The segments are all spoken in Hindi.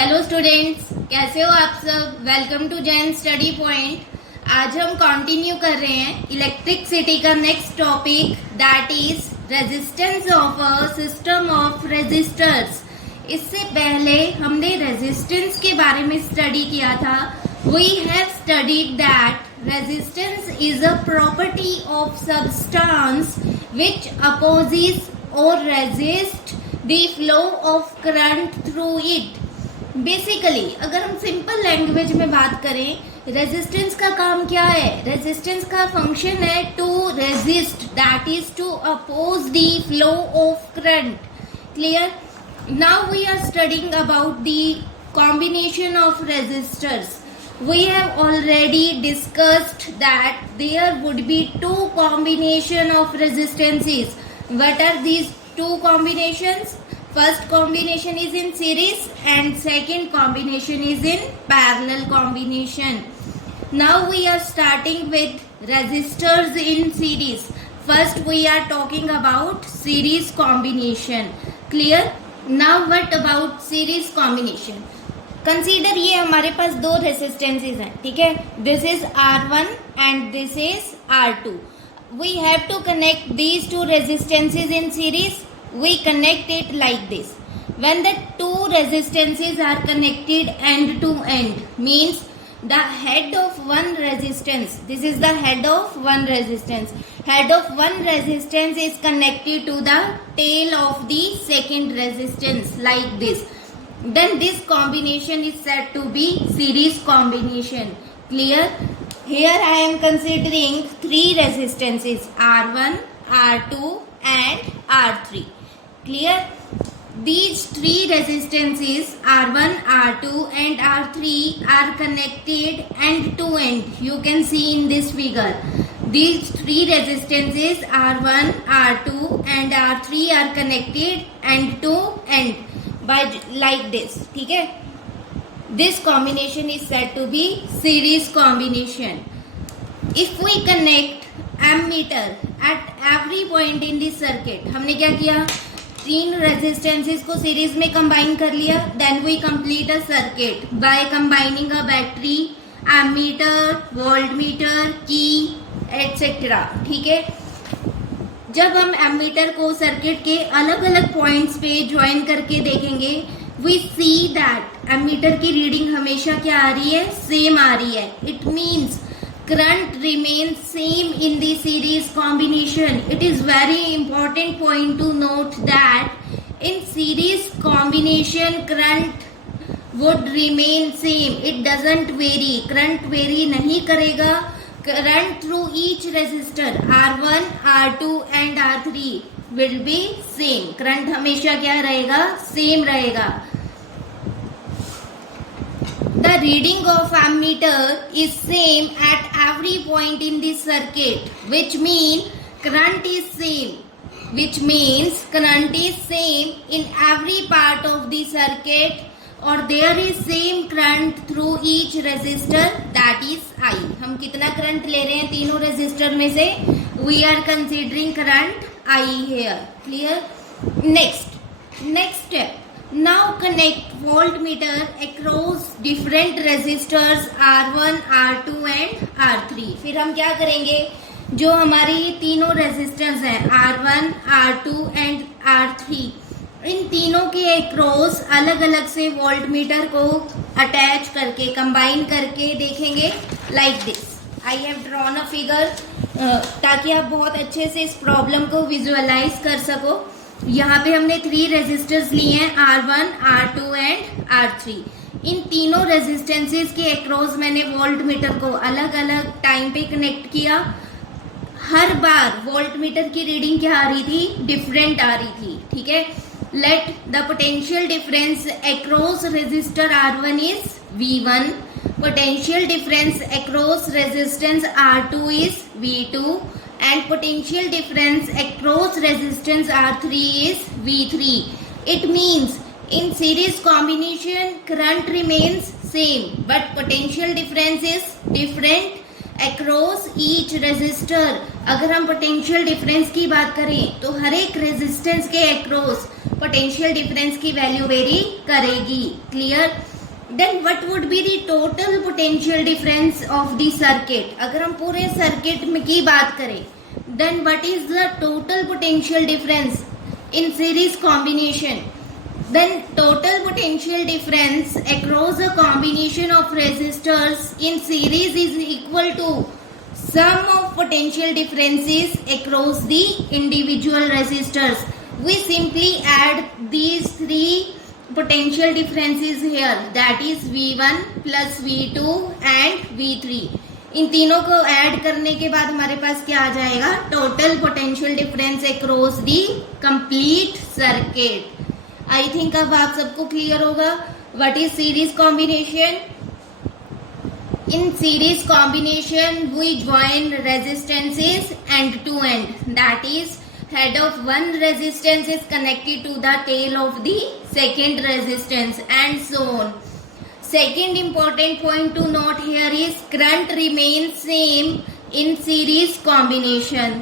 हेलो स्टूडेंट्स, कैसे हो आप सब। Welcome to Jain study point. आज हम कंटिन्यू कर रहे हैं इलेक्ट्रिसिटी का next topic, that is resistance of a system of resistors. इससे पहले हमने रेजिस्टेंस के बारे में स्टडी किया था। We have studied that resistance is a property of substance which opposes or resist the flow of current through it. Basically अगर हम सिंपल लैंग्वेज में बात करें, रेजिस्टेंस का काम क्या है? रेजिस्टेंस का फंक्शन है to resist, that is to oppose the flow of current. Clear? Now we are studying about the combination of resistors. We have already discussed that there would be two combination of resistances. What are these two combinations? First combination is in series and second combination is in parallel combination. Now we are starting with resistors in series. First we are talking about series combination. Clear? Now what about series combination? Consider ये हमारे पास दो रेसिस्टेंसेज हैं, ठीक है। This is R1 and this is R2. We have to connect these two resistances in series. We connect it like this. When the two resistances are connected end to end, means the head of one resistance, this is the head of one resistance, head of one resistance is connected to the tail of the second resistance like this. Then this combination is said to be series combination. Clear? Here I am considering three resistances, R1, R2 and R3. Clear? These three resistances R1, R2 and R3 are connected end to end. You can see in this figure. These three resistances R1, R2 and R3 are connected end to end by like this. ठीक है? This combination is said to be series combination. If we connect ammeter at every point in the circuit, हमने क्या किया? तीन रेजिस्टेंसेस को सीरीज में कंबाइन कर लिया. Then we complete a circuit by combining a battery, ammeter, voltmeter, की एटसेट्रा. ठीक है. जब हम एमीटर को सर्किट के अलग अलग पॉइंट्स पे ज्वाइन करके देखेंगे, वी सी दैट एमीटर की रीडिंग हमेशा क्या आ रही है? सेम आ रही है. It means current remains same in the series combination. It is very important point to note that in series combination current would remain same. It doesn't vary. Current vary नहीं करेगा. Current through each resistor R1, R2 and R3 will be same. Current हमेशा क्या रहेगा? Same रहेगा. The reading of ammeter is same at every point in the circuit, which means current is same. Which means current is same in every part of the circuit, or there is same current through each resistor, that is I. हम कितना करंट ले रहे हैं तीनों रेजिस्टर में से? We are considering current I here. Clear? Next step. Now connect voltmeter across different resistors R1, R2 and R3. फिर हम क्या करेंगे? जो हमारी ये तीनों रेजिस्टर्स हैं R1, R2 and R3, इन तीनों के अक्रॉस अलग अलग से वोल्टमीटर को अटैच करके कंबाइन करके देखेंगे like this. I have drawn a figure ताकि आप बहुत अच्छे से इस प्रॉब्लम को विजुअलाइज कर सको. यहाँ पे हमने थ्री रेजिस्टर्स लिए हैं R1, R2 एंड R3. इन तीनों रेजिस्टेंसेस के अक्रॉस मैंने वोल्टमीटर को अलग अलग टाइम पे कनेक्ट किया. हर बार वोल्टमीटर की रीडिंग क्या आ रही थी? डिफरेंट आ रही थी. ठीक है. Let the potential difference across resistor R1 is V1. Potential difference across resistance R2 is V2. And potential difference across resistance R3 is V3. It means in series combination current remains same but potential difference is different across each resistor, अगर हम पोटेंशियल डिफरेंस की बात करें तो हर एक रेजिस्टेंस के अक्रॉस पोटेंशियल डिफरेंस की वैल्यू वेरी करेगी. Clear? Then what would be the total potential difference of the circuit, अगर हम पूरे सर्किट में की बात करें then what is the total potential difference in series combination. Then total potential difference across a combination of resistors in series is equal to sum of potential differences across the individual resistors. We simply add these three potential differences here, that is V1 plus V2 and V3. इन तीनों को ऐड करने के बाद हमारे पास क्या आ जाएगा, total potential difference across the complete circuit. I think अब आप सबको क्लियर होगा what is series combination. In series combination we join resistances end to end, that is head of one resistance is connected to the tail of the second resistance and so on. Second important point to note here is current remains same in series combination.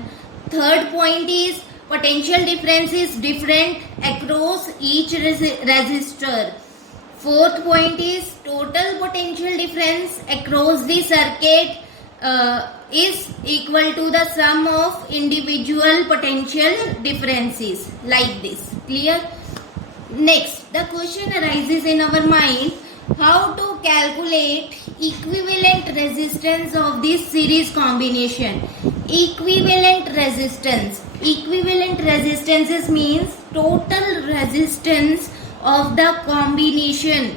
Third point is potential difference is different across each resistor. Fourth point is total potential difference across the circuit is equal to the sum of individual potential differences, like this. Clear? Next, the question arises in our mind, how to calculate equivalent resistance of this series combination. Equivalent resistance. Equivalent resistances means total resistance of the combination.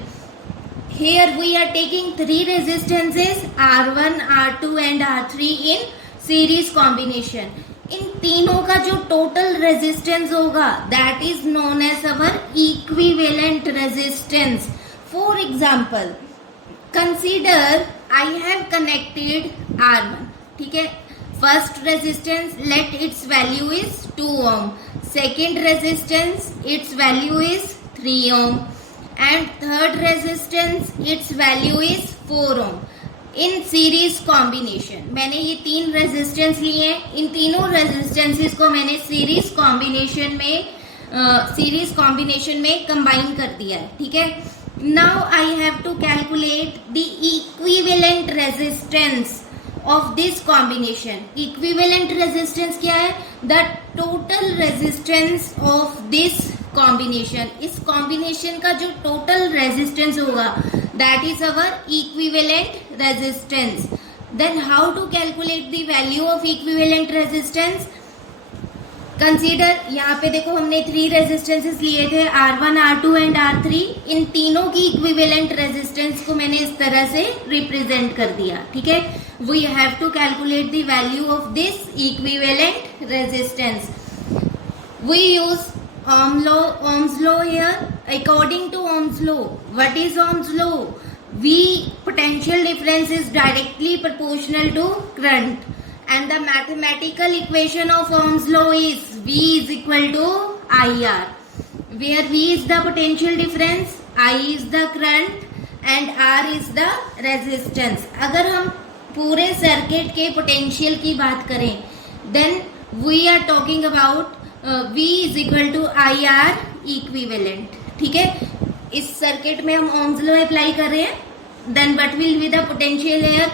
Here we are taking three resistances R1, R2 and R3 in series combination. इन तीनों का जो total resistance होगा that is known as our equivalent resistance. For example, consider I have connected R1. ठीक है, first resistance let its value is 2 ohm. Second resistance its value is 3 ohm. And third resistance its value is 4 ohm. In series combination मैंने ये तीन रेजिस्टेंस लिए हैं, इन तीनों रेजिस्टेंसेस को मैंने सीरीज कॉम्बिनेशन में कंबाइन कर दिया है. ठीक है, now I have to calculate the equivalent resistance of this combination. Equivalent resistance क्या है, the total resistance of this combination. इस कॉम्बिनेशन का जो टोटल रेजिस्टेंस होगा that is our equivalent resistance. Then how to calculate the value of equivalent resistance. Consider यहाँ पे देखो हमने थ्री रेजिस्टेंसेस लिए थे R1, R2 एंड R3. इन तीनों की इक्विवेलेंट रेजिस्टेंस को मैंने इस तरह से रिप्रेजेंट कर दिया. ठीक है, we have to calculate the value of this equivalent resistance. We use Ohm's law here. According to Ohm's law, what is Ohm's law? V potential difference is directly proportional to current, and the mathematical equation of Ohm's law is V is equal to IR, where V is the potential difference, I is the current and R is the resistance. अगर हम पूरे सर्किट के पोटेंशियल की बात करें then we are talking about V is equal to IR equivalent. ठीक है, इस सर्किट में हम ओम्स लॉ अप्लाई कर रहे हैं. Then what will be the potential here,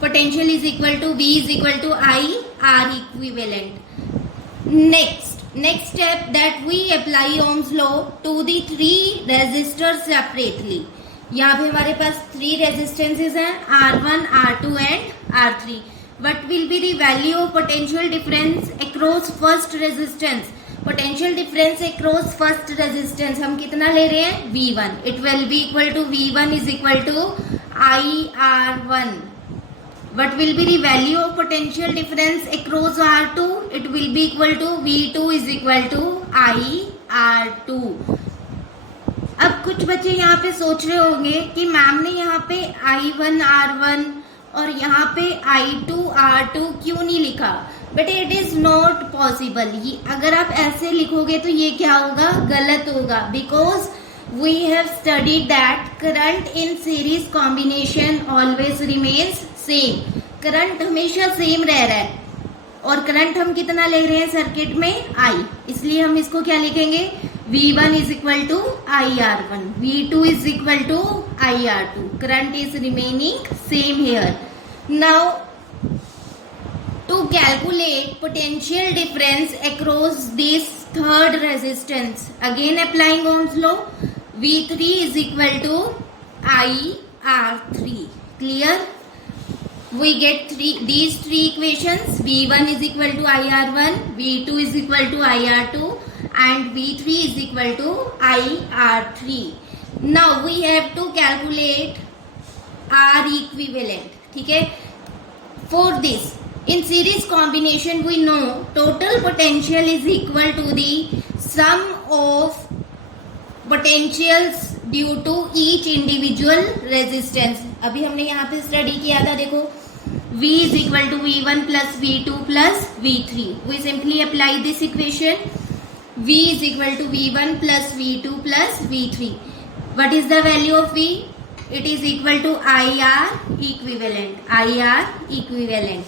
potential is equal to V is equal to IR equivalent. Next step that we apply Ohm's law to the three resistors separately. यहाँ पे हमारे पास थ्री रेजिस्टेंसेस हैं R1, R2 and R3. What will be the value of potential difference across first resistance? Potential difference across first resistance हम कितना ले रहे हैं, V1. It will be equal to V1 is equal to IR1. What will be the value of potential difference across R2? It will be equal to V2 is equal to IR2. अब कुछ बच्चे यहाँ पे सोच रहे होंगे कि मैम ने यहाँ पे I1 R1 और यहाँ पे I2 R2 क्यों नहीं लिखा. But it is not possible. अगर आप ऐसे लिखोगे तो ये क्या होगा, गलत होगा. Because we have studied that current in series combination always remains same. Current हमेशा सेम रह रहा है और करंट हम कितना ले रहे हैं सर्किट में I, इसलिए हम इसको क्या लिखेंगे V1 is equal to IR1, V2 is equal to IR2. Current is remaining same here. Now to calculate potential difference across this third resistance, again applying Ohm's law, V3 is equal to IR3. Clear? We get these three equations. V1 is equal to IR1, V2 is equal to IR2 and V3 is equal to IR3. Now we have to calculate R equivalent. ठीक है? For this, in series combination we know total potential is equal to the sum of potentials due to each individual resistance. अभी हमने यहाँ पे स्टडी किया था, देखो V is equal to V1 plus V2 plus V3. We simply apply this equation. V is equal to V1 plus V2 plus V3. What is the value of V? It is equal to IR equivalent. IR equivalent.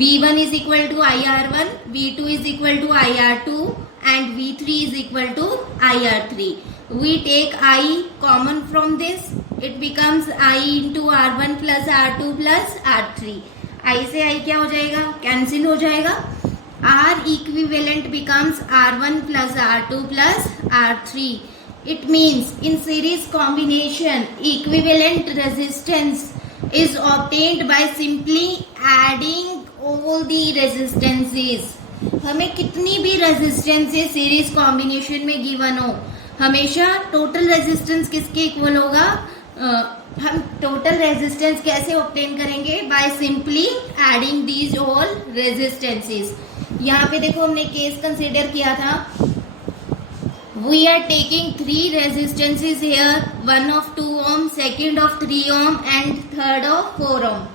V1 is equal to IR1, V2 is equal to IR2 and V3 is equal to IR3. We take I common from this. It becomes I into R1 plus R2 plus R3. I से I क्या हो जाएगा? कैंसिल हो जाएगा. R equivalent becomes R1 plus R2 plus R3. It means in series combination equivalent resistance is obtained by simply adding all the resistances. हमें कितनी भी रेजिस्टेंसेस सीरीज कॉम्बिनेशन में गिवन हो, हमेशा टोटल रेजिस्टेंस किसके इक्वल होगा? हम टोटल रेजिस्टेंस कैसे ऑब्टेन करेंगे? By simply adding these all resistances. यहाँ पे देखो हमने केस कंसीडर किया था. We are taking three resistances here, one of 2 ohm, second of 3 ohm and third of 4 ohm.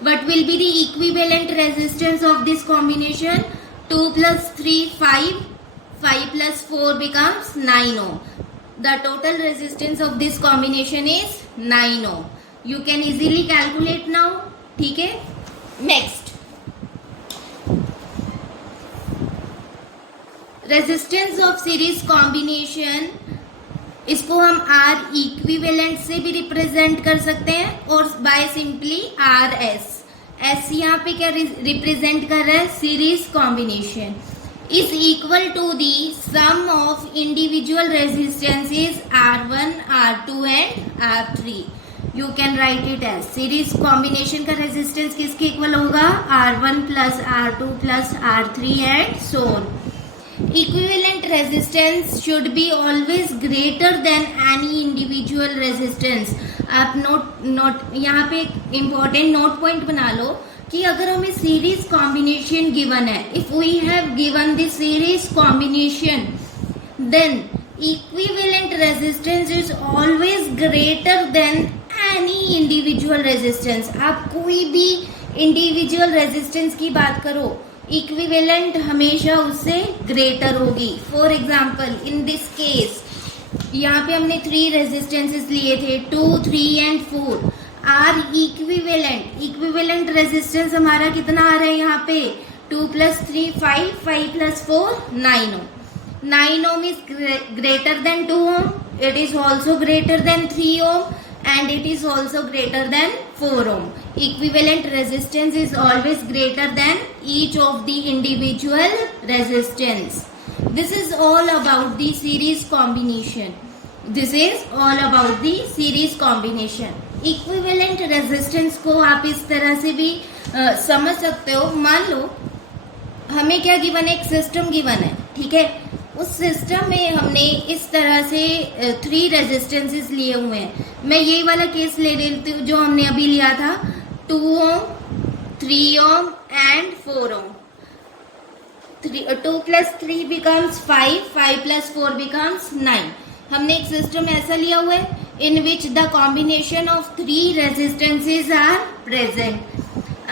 What will be the equivalent resistance of this combination? 2 plus 3, 5. 5 plus 4 becomes 9 ohm. The total resistance of this combination is 9 ohm. You can easily calculate now. ठीक है? Next. Resistance of series combination, इसको हम R इक्विवेलेंट से भी रिप्रेजेंट कर सकते हैं और बाय सिंपली RS. S यहाँ पे क्या रिप्रेजेंट कर रहा है? Series combination is equal to the sum of individual resistances R1, R2 and R3. You can write it as series combination का रेजिस्टेंस किसके इक्वल होगा? R1 plus R2 plus R3 and so on. Equivalent resistance should be always greater than any individual resistance. आप नोट यहाँ पे इम्पोर्टेंट नोट पॉइंट बना लो कि अगर हमें सीरीज कॉम्बिनेशन गिवन है, if we have given the series combination, then equivalent resistance is always greater than any individual resistance. आप कोई भी इंडिविजुअल रेजिस्टेंस की बात करो, इक्विवेलेंट हमेशा उससे ग्रेटर होगी. For example in this case यहाँ पे हमने 3 रेजिस्टेंसेस लिए थे, 2, 3 and 4. R equivalent, equivalent resistance हमारा कितना आ रहा है यहाँ पे? 2 plus 3, 5, 5 plus 4, 9 ohm. 9 ohm is greater than 2 ohm. It is also greater than 3 ohm and it is also greater than 4 ohm. Equivalent resistance is always greater than each of the individual resistance. This is all about the series combination. This is all about the series combination. Equivalent resistance को आप इस तरह से भी समझ सकते हो. मान लो हमें क्या गिवन है? एक सिस्टम गिवन है, ठीक है. उस सिस्टम में हमने इस तरह से 3 रेजिस्टेंसेस लिए हुए हैं. मैं यही वाला केस ले लेती हूँ जो हमने अभी लिया था, 2 ohm, 3 ohm and 4 ohm. 2 plus 3 becomes 5, 5 plus 4 becomes 9. हमने एक सिस्टम ऐसा लिया हुआ है in which the combination of 3 resistances are present.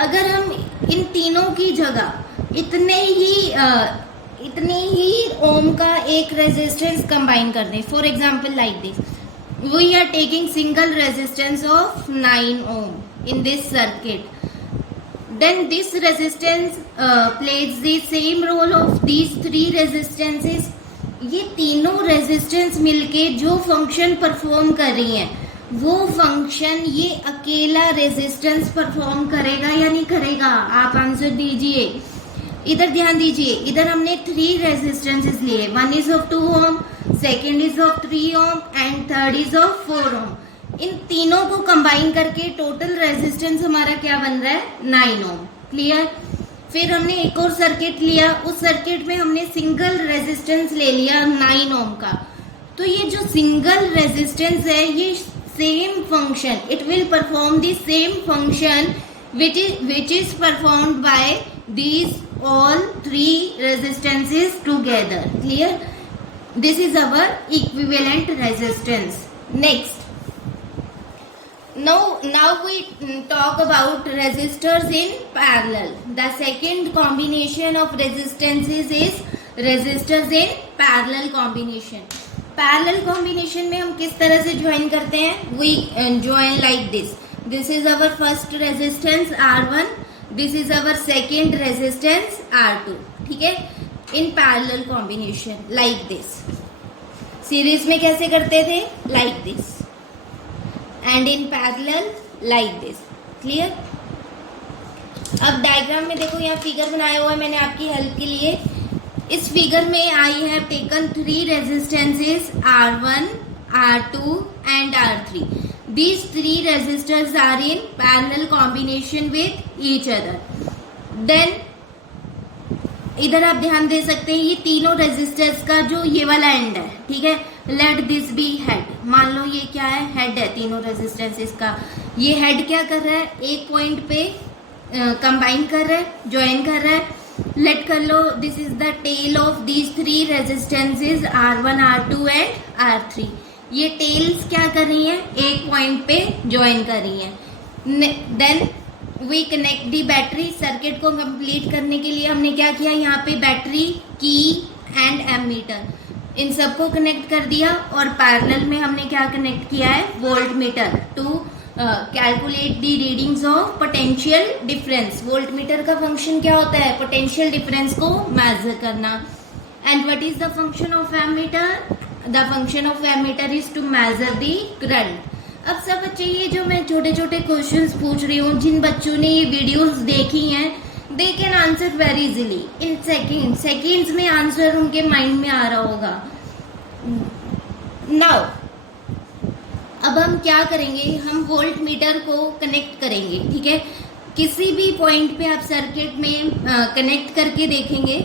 अगर हम इन तीनों की जगह इतनी ही ओम का एक रेजिस्टेंस कंबाइन कर दें, for example like this, we are taking single resistance of 9 ohm in this circuit. then this resistance plays the same role of these three resistances. ये तीनों रेजिस्टेंस मिलके जो फंक्शन परफॉर्म कर रही हैं वो फंक्शन ये अकेला रेजिस्टेंस परफॉर्म करेगा या नहीं करेगा? आप आंसर दीजिए, इधर ध्यान दीजिए। इधर हमने थ्री रेजिस्टेंसेस लिए, one is of 2 ohm, second is of 3 ohm and third is of 4 ohm. इन तीनों को कंबाइन करके टोटल रेजिस्टेंस हमारा क्या बन रहा है? 9 ओम। क्लियर? फिर हमने एक और सर्किट लिया, उस सर्किट में हमने सिंगल रेजिस्टेंस ले लिया 9 ओम का। तो ये जो सिंगल रेजिस्टेंस है ये same function, it will perform the same function which is performed by these all three resistances together. Clear? This is our equivalent resistance. Next, now we talk about resistors in parallel. The second combination of resistances is resistors in parallel combination. Parallel combination में हम किस तरह से ज्वाइन करते हैं? We join like this. This is our first resistance R1. This is our second resistance R2. ठीक है? In parallel combination like this. Series में कैसे करते थे? Like this. And in parallel like this. Clear? अब डायग्राम में देखो, यहाँ फिगर बनाया हुआ है मैंने आपकी हेल्प के लिए। इस फिगर में I have taken three resistances R1, R2 and R3. These three resistors are in parallel combination with each other. Then इधर आप ध्यान दे सकते हैं, ये तीनों रेजिस्टर्स का जो ये वाला एंड है, ठीक है, लेट दिस बी हेड। मान लो ये क्या है? हेड है तीनों रेजिस्टेंसेस का। ये हेड क्या कर रहा है? एक पॉइंट पे कंबाइन कर रहा है, ज्वाइन कर रहा है। लेट कर लो this is the tell of these three resistances R1, R2 and R3। ये टेल्स क्या कर रही हैं? एक पॉइंट पे ज्वाइन कर रही हैं। Then we connect the battery. Circuit को कंप्लीट करने के लिए हमने क्या किया? यहाँ पे बैटरी, की एंड एमीटर, इन सबको कनेक्ट कर दिया। और पैरेलल में हमने क्या कनेक्ट किया है? Voltmeter to calculate the readings of potential difference. Voltmeter का फंक्शन क्या होता है? पोटेंशियल डिफरेंस को मेजर करना। And what is the function of ammeter? The function of ammeter is to measure the current. अब सब बच्चे, ये जो मैं छोटे छोटे क्वेश्चंस पूछ रही हूँ, जिन बच्चों ने ये वीडियोस देखी हैं, they can answer very easily in seconds में आंसर उनके माइंड में आ रहा होगा। Now, अब हम क्या करेंगे? हम वोल्ट मीटर को कनेक्ट करेंगे, ठीक है? किसी भी पॉइंट पे आप सर्किट में कनेक्ट करके देखेंगे।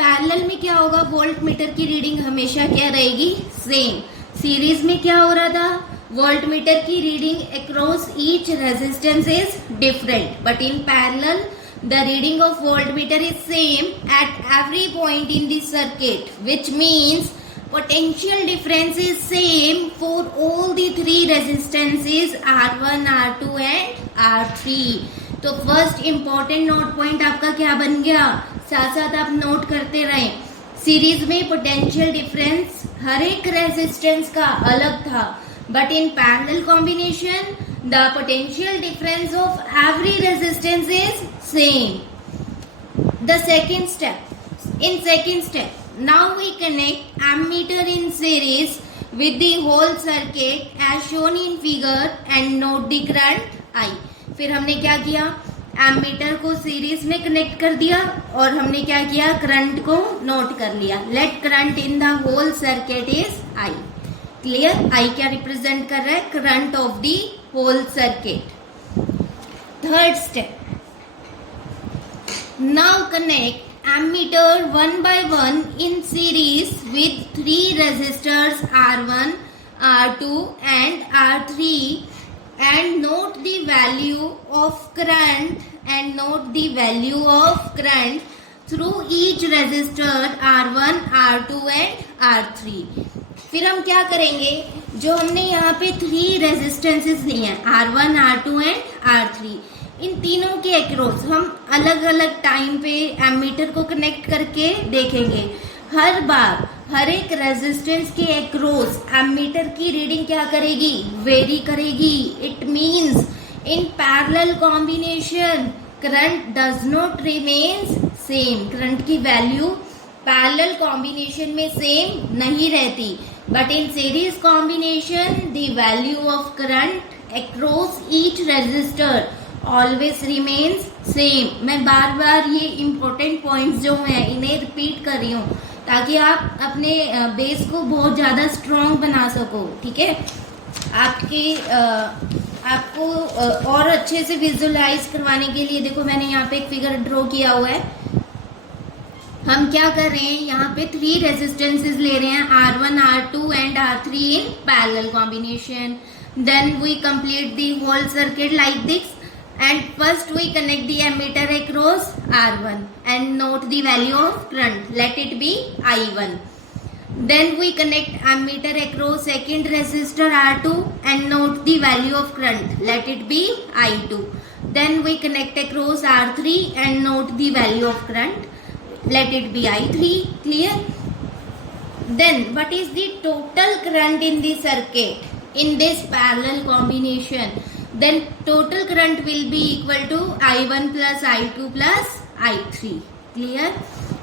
पैरेलल में क्या होगा? वोल्ट मीटर की रीडिंग हमेशा क्या रहेगी? सेम। सीरीज में क्या हो रहा था? वोल्ट मीटर की reading across each resistance is different, but in parallel the reading of volt meter is same at every point in this circuit, which means potential difference is same for all the three resistances R1, R2 and R3। तो फर्स्ट इंपॉर्टेंट नोट पॉइंट आपका क्या बन गया? साथ साथ आप नोट करते रहें। सीरीज में पोटेंशियल डिफरेंस हर एक रेजिस्टेंस का अलग था, but in parallel combination the potential difference of every resistance is same. The second step, in second step now we connect ammeter in series with the whole circuit as shown in figure and note the current I। फिर हमने क्या किया? एमीटर को सीरीज में कनेक्ट कर दिया और हमने क्या किया? करंट को नोट कर लिया। Let current in the whole circuit is I। Clear? I क्या रिप्रेजेंट कर रहा है? Current of the whole circuit. Third step, now connect ammeter one by one in series with three resistors R1, R2 and R3 and note the value of current through each resistor R1, R2 and R3। फिर हम क्या करेंगे? जो हमने यहाँ पे थ्री रेजिस्टेंसेस ली हैं R1, R2 एंड R3, इन तीनों के अक्रॉस हम अलग अलग टाइम पे एमीटर को कनेक्ट करके देखेंगे। हर बार हर एक रेजिस्टेंस के अक्रॉस एमीटर की रीडिंग क्या करेगी? वेरी करेगी। It means in parallel combination current does not remains same, current की वैल्यू पैरेलल कॉम्बिनेशन में सेम नहीं रहती, but in series combination the value of current across each resistor always remains same. मैं बार बार ये इम्पोर्टेंट पॉइंट्स जो हैं इन्हें रिपीट कर रही हूँ ताकि आप अपने बेस को बहुत ज़्यादा स्ट्रॉन्ग बना सको, ठीक है। आपको और अच्छे से विजुअलाइज करवाने के लिए देखो मैंने यहाँ पे एक फिगर ड्रॉ किया हुआ है। हम क्या कर रहे हैं, यहाँ पे 3 रेजिस्टेंसेस ले रहे हैं, R1, R2 and R3 in parallel combination. Then we complete the whole circuit like this and first we connect the ammeter across R1 and note the value of current, let it be I1. Then we connect ammeter across second resistor R2 and note the value of current, let it be I2. Then we connect across R3 and note the value of current, let it be I3. Clear? Then what is the total current in the circuit in this parallel combination? Then total current will be equal to I1 plus I2 plus I3. Clear?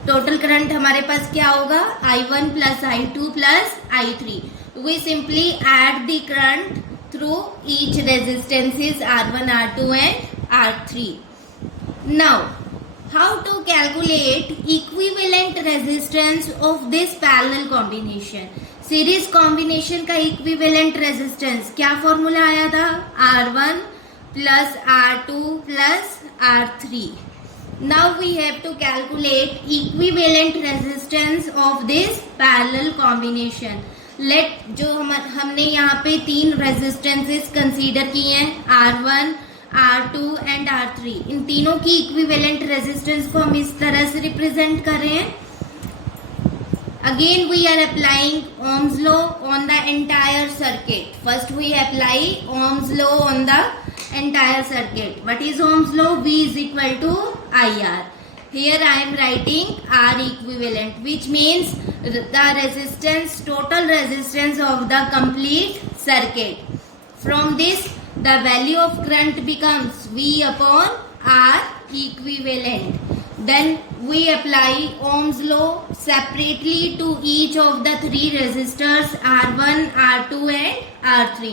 Total current हमारे पास क्या होगा, I1 plus I2 plus I3. We simply add the current through each resistances R1, R2 and R3. Now, how to calculate equivalent resistance of this parallel combination? Series combination का इक्विवेलेंट रेजिस्टेंस क्या फॉर्मूला आया था, R1 plus R2 plus R3. Now we have to calculate equivalent resistance of this parallel combination. Let जो हमने यहाँ पे 3 रेजिस्टेंसेस कंसीडर किए हैं, R1, R2 एंड R3. इन तीनों की इक्विवेलेंट रेजिस्टेंस को हम इस तरह से रिप्रेजेंट कर रहे हैं. Again we are applying Ohm's law on the entire circuit. First we apply Ohm's law on the entire circuit. What is Ohm's law? V is equal to IR. Here I am writing R equivalent, which means the resistance, total resistance of the complete circuit. From this the value of current becomes V upon R equivalent. Then we apply Ohm's law separately to each of the 3 resistors R1, R2 and R3.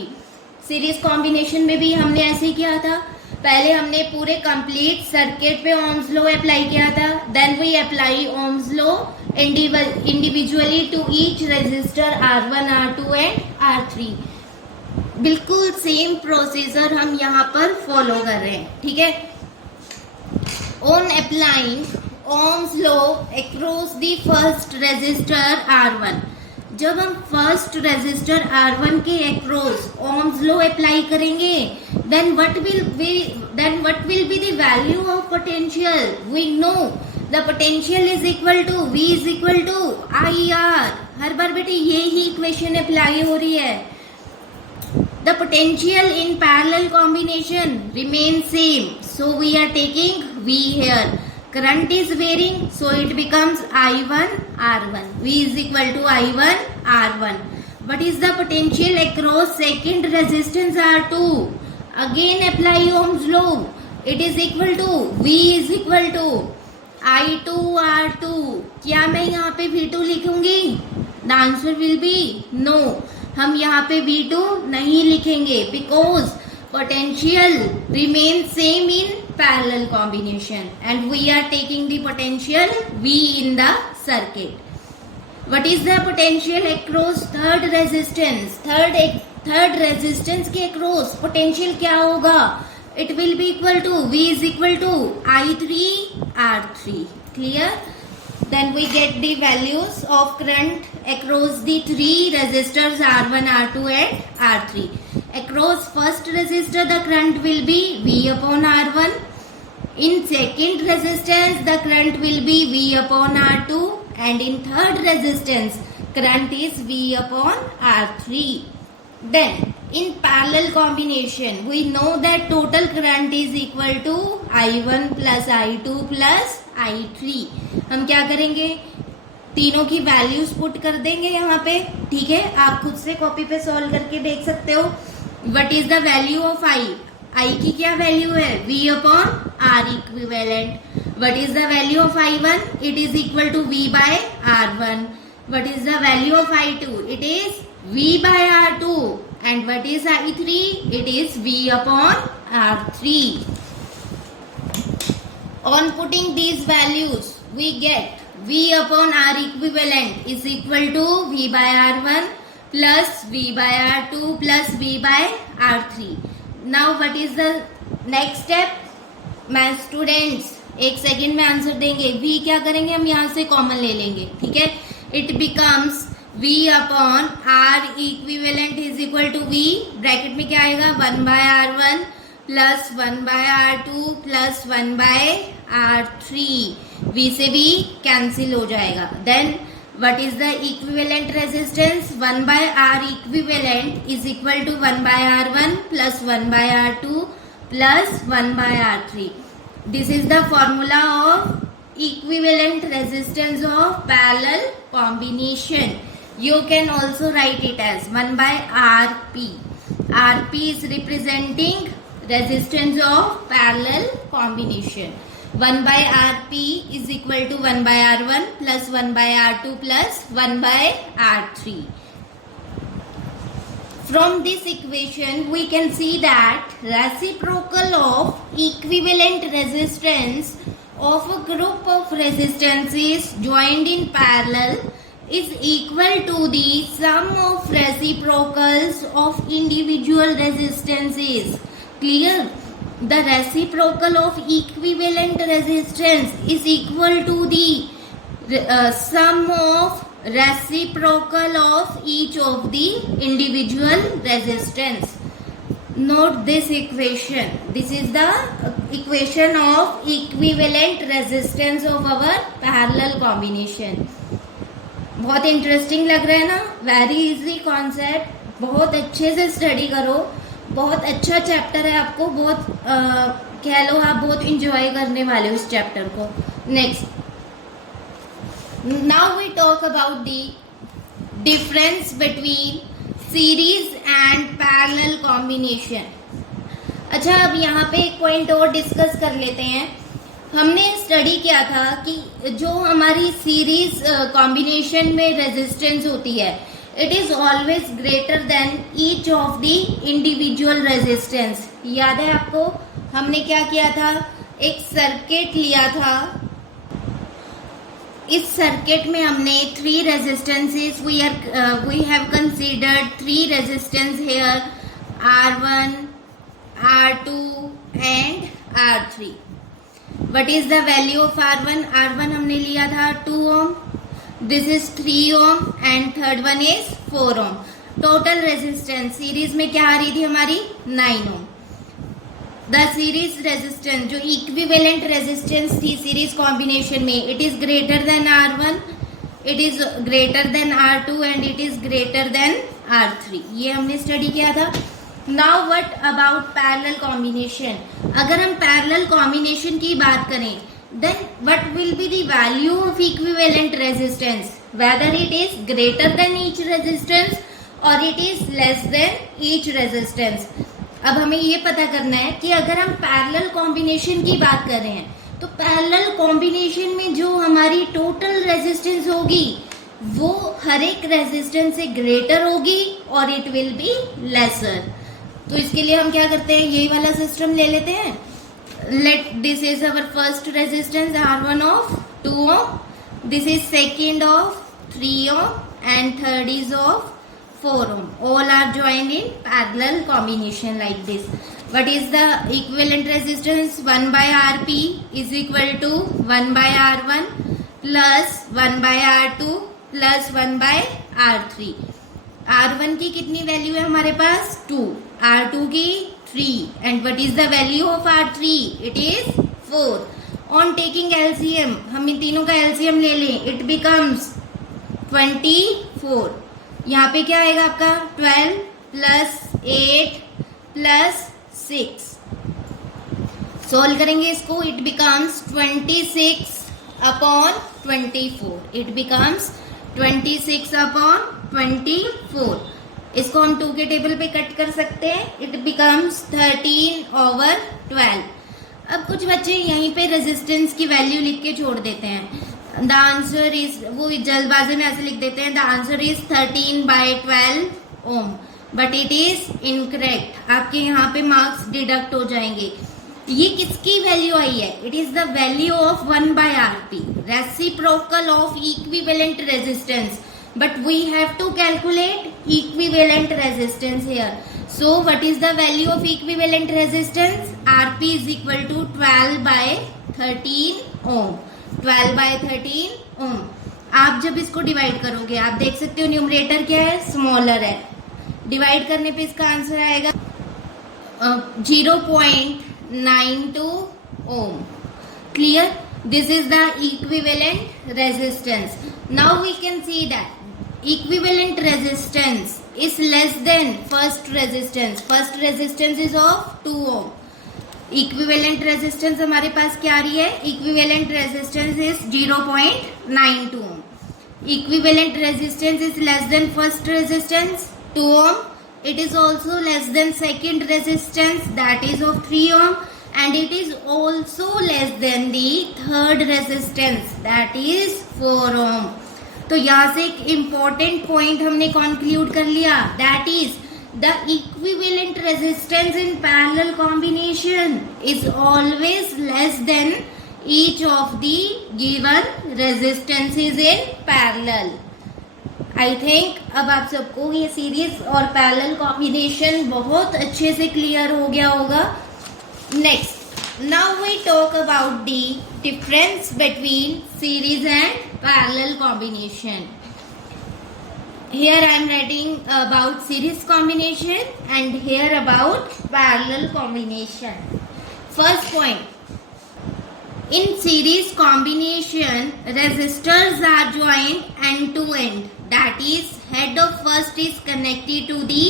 Series combination में भी हमने ऐसे ही किया था. पहले हमने पूरे कंप्लीट सर्किट पे Ohm's law अप्लाई किया था. Then we apply Ohm's law individually to each resistor R1, R2 and R3. बिल्कुल सेम प्रोसीजर हम यहाँ पर फॉलो कर रहे हैं, ठीक है. On applying Ohm's law across the first resistor R1, जब हम फर्स्ट रेजिस्टर R1 के across Ohm's law अप्लाई करेंगे, then what will be the value of potential? We know the potential is equal to V is equal to IR. हर बार बेटे ये ही इक्वेशन अप्लाई हो रही है. The potential in parallel combination remains same, so we are taking V here. Current is varying, so it becomes I1 R1. V is equal to I1 R1. What is the potential across second resistance R2? Again apply Ohm's law. It is equal to V is equal to I2 R2. क्या मैं यहाँ पे V2 लिखूंगी? The answer will be no. हम यहाँ पे V2 नहीं लिखेंगे because potential remains same in parallel combination and we are taking the potential V in the circuit. What is the potential across third resistance? Third resistance के across potential क्या होगा? It will be equal to V is equal to I3 R3. Clear? Then we get the values of current across the 3 resistors R1, R2 and R3. Across first resistor the current will be V upon R1. In second resistance the current will be V upon R2 and in third resistance current is V upon R3. Then in parallel combination we know that total current is equal to I1 plus I2 plus I3. हम क्या करेंगे, तीनों की वैल्यूज पुट कर देंगे यहाँ पे, ठीक है. आप खुद से कॉपी पे सॉल्व करके देख सकते हो. What is the value of I? I की क्या वैल्यू है? V upon R equivalent. What is the value of I1? It is equal to V by R1. What is the value of I2? It is V by R2. And what is I3? It is V upon R3. On putting these values, we get V upon R equivalent is equal to V by R1 plus V by R2 plus V by R3. Now what is the next step? मैं स्टूडेंट्स एक सेकेंड में आंसर देंगे. V क्या करेंगे, हम यहाँ से कॉमन ले लेंगे. ठीक है, it becomes V upon R equivalent is equal to V. Bracket में क्या आएगा, 1 by R1 plus 1 by R2 plus 1 by R3. V से V कैंसिल हो जाएगा. Then what is the equivalent resistance? 1 by R equivalent is equal to 1 by R1 plus 1 by R2 plus 1 by R3. This is the formula of equivalent resistance of parallel combination. You can also write it as 1 by Rp. Rp is representing resistance of parallel combination. 1 by Rp is equal to 1 by R1 plus 1 by R2 plus 1 by R3. From this equation, we can see that reciprocal of equivalent resistance of a group of resistances joined in parallel is equal to the sum of reciprocals of individual resistances. Clear? The reciprocal of equivalent resistance is equal to the sum of reciprocal of each of the individual resistance. Note this equation. This is the equation of equivalent resistance of our parallel combination. बहुत इंटरेस्टिंग लग रहा है ना. Very easy concept. बहुत अच्छे से स्टडी करो. बहुत अच्छा चैप्टर है. आपको बहुत कह लो आप बहुत इंजॉय करने वाले हो इस चैप्टर को. Next, now we talk about the difference between series and parallel combination. अच्छा, अब यहाँ पे एक पॉइंट और डिस्कस कर लेते हैं. हमने स्टडी किया था कि जो हमारी सीरीज कॉम्बिनेशन में रेजिस्टेंस होती है, it is always greater then each of the individual resistance. याद है आपको, हमने क्या किया था, एक सर्किट लिया था. इस सर्किट में हमने 3 resistances we have considered 3 resistance here, R1, R2 and R3. What is the value of R1? R1 हमने लिया था 2 ohm. This is 3 ohm and third one is 4 ohm. Total resistance series में क्या आ रही थी हमारी, 9 ohm. The series resistance जो equivalent resistance थी सीरीज कॉम्बिनेशन में, it is greater than R1, it is greater than R2 and it is greater than R3. ये हमने स्टडी किया था. Now what about parallel combination? अगर हम parallel combination की बात करें, then what will be the value of equivalent resistance? Whether it is greater than each resistance or it is less than each resistance. अब हमें ये पता करना है कि अगर हम पैरेलल कॉम्बिनेशन की बात कर रहे हैं तो पैरेलल कॉम्बिनेशन में जो हमारी टोटल रेजिस्टेंस होगी वो हर एक रेजिस्टेंस से ग्रेटर होगी और इट विल बी लेसर. तो इसके लिए हम क्या करते हैं, यही वाला सिस्टम ले लेते हैं. Let this is our first resistance R1 of 2 ohm, this is second of 3 ohm and third is of 4 ohm. All are joined in parallel combination like this. What is the equivalent resistance? 1 by Rp is equal to 1 by R1 plus 1 by R2 plus 1 by R3. R1 की कितनी वैल्यू है हमारे पास, 2. R2 की 3. And what is the value of R3? It is 4. On taking LCM, हम इन तीनों का LCM ले लें, it becomes 24. यहाँ पे क्या आएगा आपका, 12 प्लस 8 प्लस 6. सोल्व करेंगे इसको, it becomes 26 upon 24. It becomes 26 upon 24. इसको हम 2 के टेबल पे कट कर सकते हैं. It becomes 13/12. अब कुछ बच्चे यहीं पे रेजिस्टेंस की वैल्यू लिख के छोड़ देते हैं। द आंसर इज, वो जल्दबाजी में ऐसे लिख देते हैं, the answer is 13/12 ohm, but it is incorrect. आपके यहाँ पे मार्क्स डिडक्ट हो जाएंगे। ये किसकी वैल्यू आई है? It is the value of 1/RP, reciprocal of equivalent resistance, but we have to calculate equivalent resistance here. So what is the value of equivalent resistance? RP is equal to 12/13 ohm, 12/13 ohm. आप जब इसको डिवाइड करोगे, आप देख सकते हो न्यूमरेटर क्या है, स्मॉलर है, डिवाइड करने पे इसका आंसर आएगा 0.92 ohm. Clear? This is the equivalent resistance. Now we can see that equivalent resistance is less than first resistance. First resistance is of 2 ohm. Equivalent resistance हमारे पास क्या आ रही है? Equivalent resistance is 0.92 ohm. Equivalent resistance is less than first resistance 2 ohm. It is also less than second resistance, that is of 3 ohm, and it is also less than the third resistance, that is 4 ohm. तो यहाँ से एक इम्पोर्टेंट पॉइंट हमने कंक्लूड कर लिया, that is the equivalent resistance in parallel combination is always less than each of the given resistances in parallel. I think अब आप सबको ये सीरीज और पैरेलल कॉम्बिनेशन बहुत अच्छे से क्लियर हो गया होगा। Next, now we talk about the difference between series and parallel combination. Here I am writing about series combination and here about parallel combination. First point, in series combination resistors are joined end to end, that is head of first is connected to the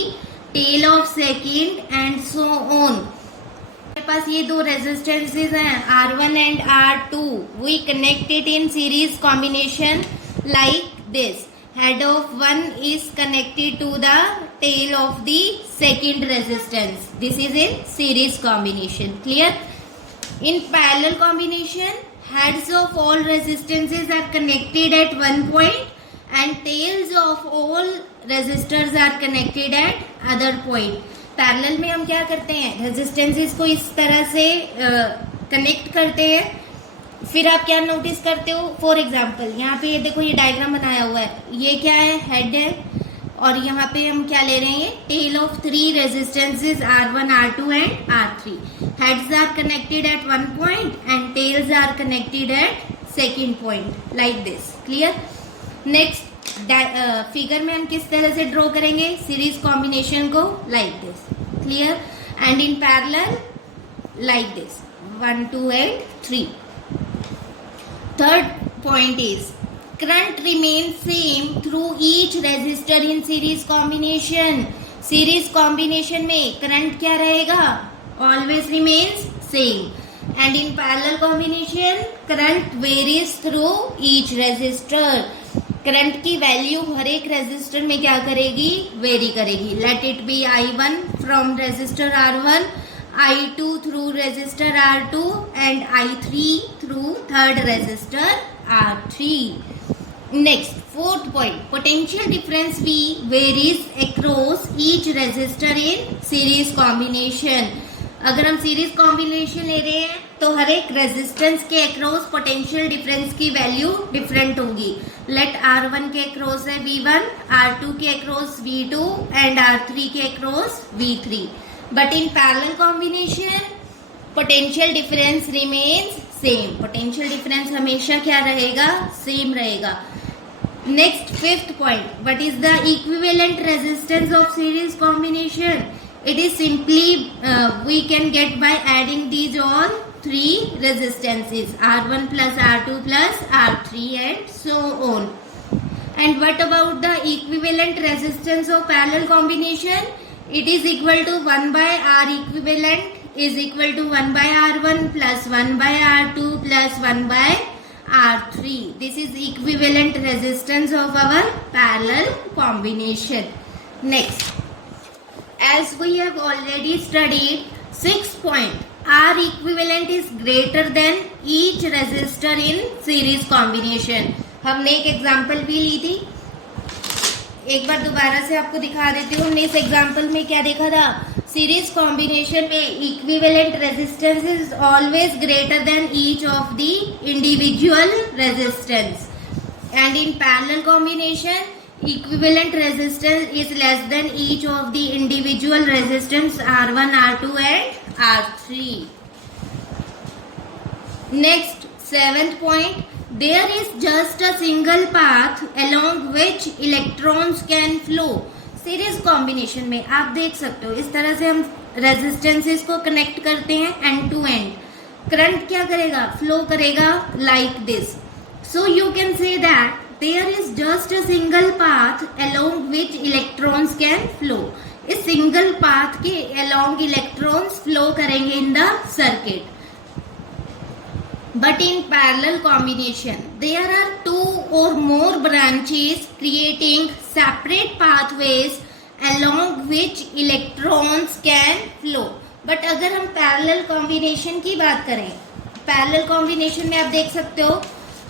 tail of second and so on. पास ये दो रेजिस्टेंसेस हैं R1 and R2, we connected in series combination like this, head of one is connected to the tell of the second resistance, this is in series combination. Clear? In parallel combination heads of all resistances are connected at one point and tails of all resistors are connected at other point. Parallel में हम क्या करते हैं, रेजिस्टेंसेस को इस तरह से कनेक्ट करते हैं। फिर आप क्या नोटिस करते हो, फॉर एग्जांपल यहाँ पे ये देखो, ये डायग्राम बनाया हुआ है, ये क्या है, हेड है, और यहाँ पे हम क्या ले रहे हैं, tail of 3 resistances R1, R2 and R3. Heads are connected at one point and tails are connected at second point, like this. Clear? Next figure में हम किस तरह से ड्रॉ करेंगे सीरीज कॉम्बिनेशन को, like this. Clear? And in parallel like this, 1, 2 and 3. Third point is current remains same through each resistor in series combination. Series combination में current क्या रहेगा, always remains same. And in parallel combination current varies through each resistor. Current की वैल्यू हर एक रेजिस्टर में क्या करेगी, वेरी करेगी. Let it be I1 from resistor R1, I2 through resistor R2 and I3 through third resistor R3. Next, fourth point, potential difference भी varies across each resistor in series combination. अगर हम सीरीज कॉम्बिनेशन ले रहे हैं तो हर एक रेजिस्टेंस के अक्रॉस पोटेंशियल डिफरेंस की वैल्यू डिफरेंट होगी. लेट R1 के अक्रॉस है V1, R2 के अक्रॉस V2 एंड R3 के across V3. But in parallel combination potential difference remains same. Potential difference हमेशा क्या रहेगा, सेम रहेगा. Next, fifth point, what is the equivalent resistance of series combination? It is simply we can get by adding these all 3 resistances, R1 plus R2 plus R3 and so on. And what about the equivalent resistance of parallel combination? It is equal to 1 by R equivalent is equal to 1 by R1 plus 1 by R2 plus 1 by R3. This is equivalent resistance of our parallel combination. Next, as we have already studied 6 point, R equivalent is greater than each resistor in series combination. हमने एक एग्जाम्पल भी ली थी, एक बार दोबारा से आपको दिखा देती हूँ. हमने इस एग्जाम्पल में क्या देखा था? सीरीज कॉम्बिनेशन में equivalent resistance is always greater then each of the individual resistance, and in parallel combination equivalent resistance is less than each of the individual resistance R1, R2 and R3. Next, 7th point, there is just a single path along which electrons can flow. Series combination में आप देख सकते हो इस तरह से हम रेजिस्टेंसेस को कनेक्ट करते हैं एंड टू एंड. करंट क्या करेगा? फ्लो करेगा like this. So you can say that there is just a single path along which electrons can flow. इस single path के along electrons flow करेंगे in the circuit. But in parallel combination, there are two or more branches creating separate pathways along which electrons can flow. But अगर हम parallel combination की बात करें, parallel combination में आप देख सकते हो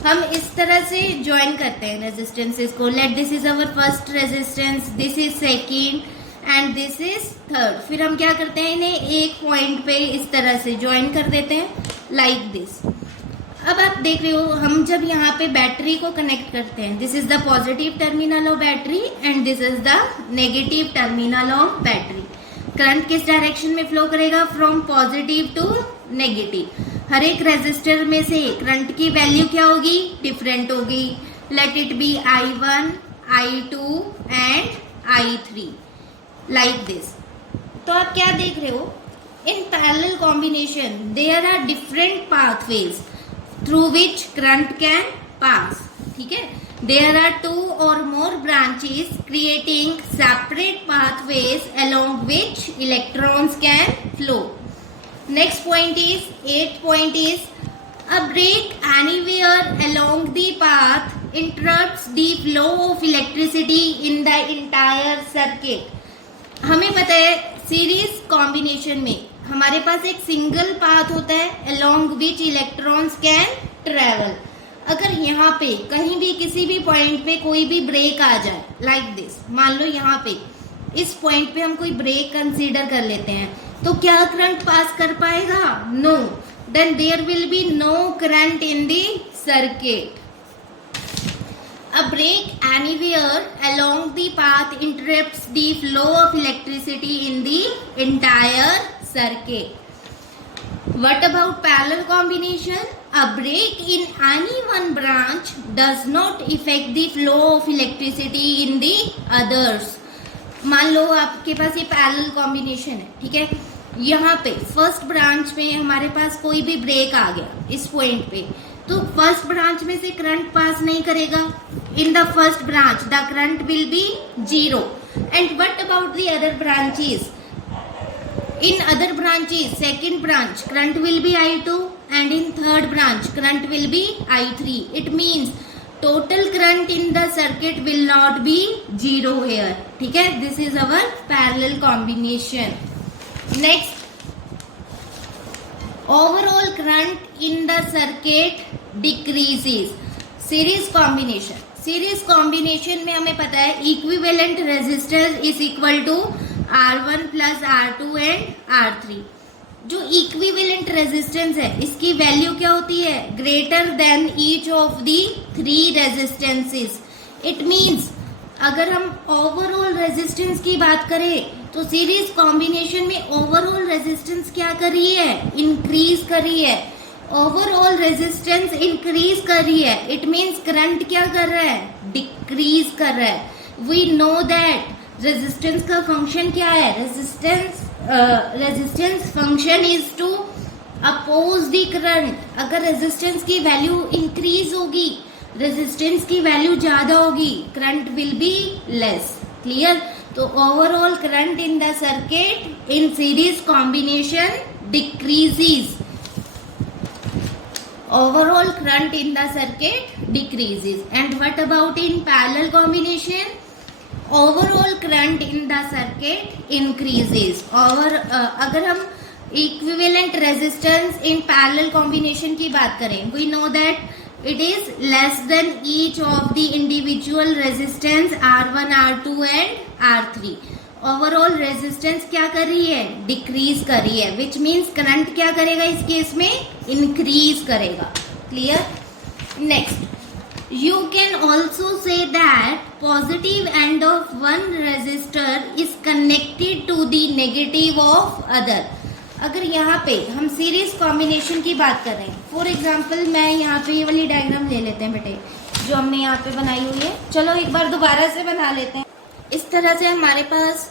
हम इस तरह से ज्वाइन करते हैं रेजिस्टेंसेस को. Let this is our first resistance, this is second and this is third. फिर हम क्या करते हैं? इन्हें एक पॉइंट पे इस तरह से ज्वाइन कर देते हैं लाइक दिस. अब आप देख रहे हो हम जब यहाँ पे बैटरी को कनेक्ट करते हैं, this is the positive terminal of battery and this is the negative terminal of battery. Current किस डायरेक्शन में फ्लो करेगा? From positive to negative. हर एक रेजिस्टर में से करंट की वैल्यू क्या होगी? डिफरेंट होगी. Let it be I1, I2 and I3 like this. तो आप क्या देख रहे हो? In parallel combination there are different pathways through which current can pass. ठीक है, there are two or more branches creating separate pathways along which electrons can flow. Next point is 8th point is a break anywhere along the path interrupts the flow of electricity in the entire circuit. हमें पता है सीरीज कॉम्बिनेशन में हमारे पास एक सिंगल पाथ होता है along which electrons can travel. अगर यहाँ पे कहीं भी किसी भी पॉइंट पे कोई भी ब्रेक आ जाए लाइक दिस, मान लो यहाँ पे इस पॉइंट पे हम कोई ब्रेक कंसीडर कर लेते हैं, तो क्या करंट पास कर पाएगा? No. Then there will be no current in the circuit. A break anywhere along the path interrupts the flow of electricity in the entire circuit. What about parallel combination? A break in any one branch does not affect the flow of electricity in the others. मान लो आपके पास ये पैरेलल कॉम्बिनेशन है, ठीक है. यहाँ पे फर्स्ट ब्रांच में हमारे पास कोई भी ब्रेक आ गया इस पॉइंट पे, तो फर्स्ट ब्रांच में से करंट पास नहीं करेगा. In the first branch the current will be 0. And what about the other branches? In other branches, second branch current will be I2 and in third branch current will be I3. It means total current in the circuit will not be 0 here. ठीक है, this is our parallel combination. Next, overall current in the circuit decreases. Series combination. Series combination में हमें पता है equivalent resistance is equal to R1 plus R2 and R3. जो इक्विवेलेंट रेजिस्टेंस है इसकी वैल्यू क्या होती है? Greater than each of the 3 resistances. It means अगर हम ओवरऑल रेजिस्टेंस की बात करें तो सीरीज कॉम्बिनेशन में ओवरऑल रेजिस्टेंस क्या कर रही है? इंक्रीज कर रही है. ओवरऑल रेजिस्टेंस इंक्रीज कर रही है. इट मींस करंट क्या कर रहा है? डिक्रीज कर रहा है. वी नो दैट रेजिस्टेंस का फंक्शन क्या है? Resistance function is to oppose the current. अगर रेजिस्टेंस की वैल्यू इंक्रीज होगी, रेजिस्टेंस की वैल्यू ज्यादा होगी, current will be less. Clear? तो overall current in the circuit in series combination decreases. Overall current in the circuit decreases. And what about in parallel combination? Overall current in the circuit increases. और अगर हम equivalent resistance in parallel combination की बात करें, we know that it is less than each of the individual resistance R1, R2 and R3. Overall resistance क्या कर रही है, डिक्रीज कर रही है, विच मीन्स करंट क्या करेगा इस केस में, इंक्रीज करेगा. Clear. Next, you can also say that positive end of one resistor is connected to the negative of other. अगर यहाँ पे हम सीरीज कॉम्बिनेशन की बात कर रहे हैं, फॉर एग्जाम्पल मैं यहाँ पे ये वाली डायग्राम ले लेते हैं बेटे जो हमने यहाँ पे बनाई हुई है. चलो एक बार दोबारा से बना लेते हैं. इस तरह से हमारे पास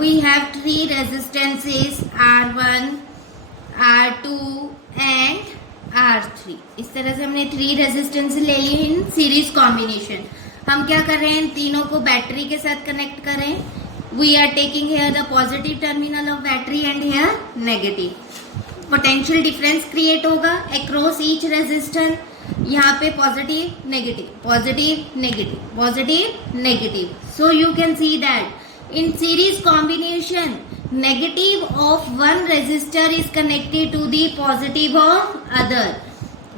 we have 3 resistances R1, R2 and R3. इस तरह से हमने 3 रेजिस्टेंस ले लिए इन सीरीज कॉम्बिनेशन. हम क्या कर रहे हैं, तीनों को बैटरी के साथ कनेक्ट कर रहे हैं. We are taking here the positive terminal of battery and here negative. Potential difference create होगा अक्रॉस ईच रेजिस्टेंस. यहाँ पे positive negative, positive negative, positive negative. So you can see that in series combination negative of one resistor is connected to the positive of other.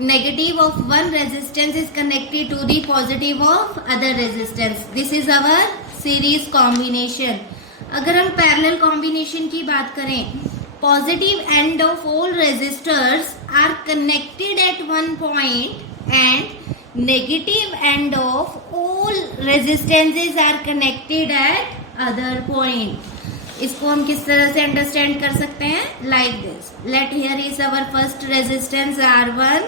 Negative of one resistance is connected to the positive of other resistance. This is our series combination. अगर हम parallel combination की बात करें, positive end of all resistors are connected at one point and negative end of all resistances are connected at other point. इसको हम किस तरह से अंडरस्टैंड कर सकते हैं, like this. Let here is our first resistance R1,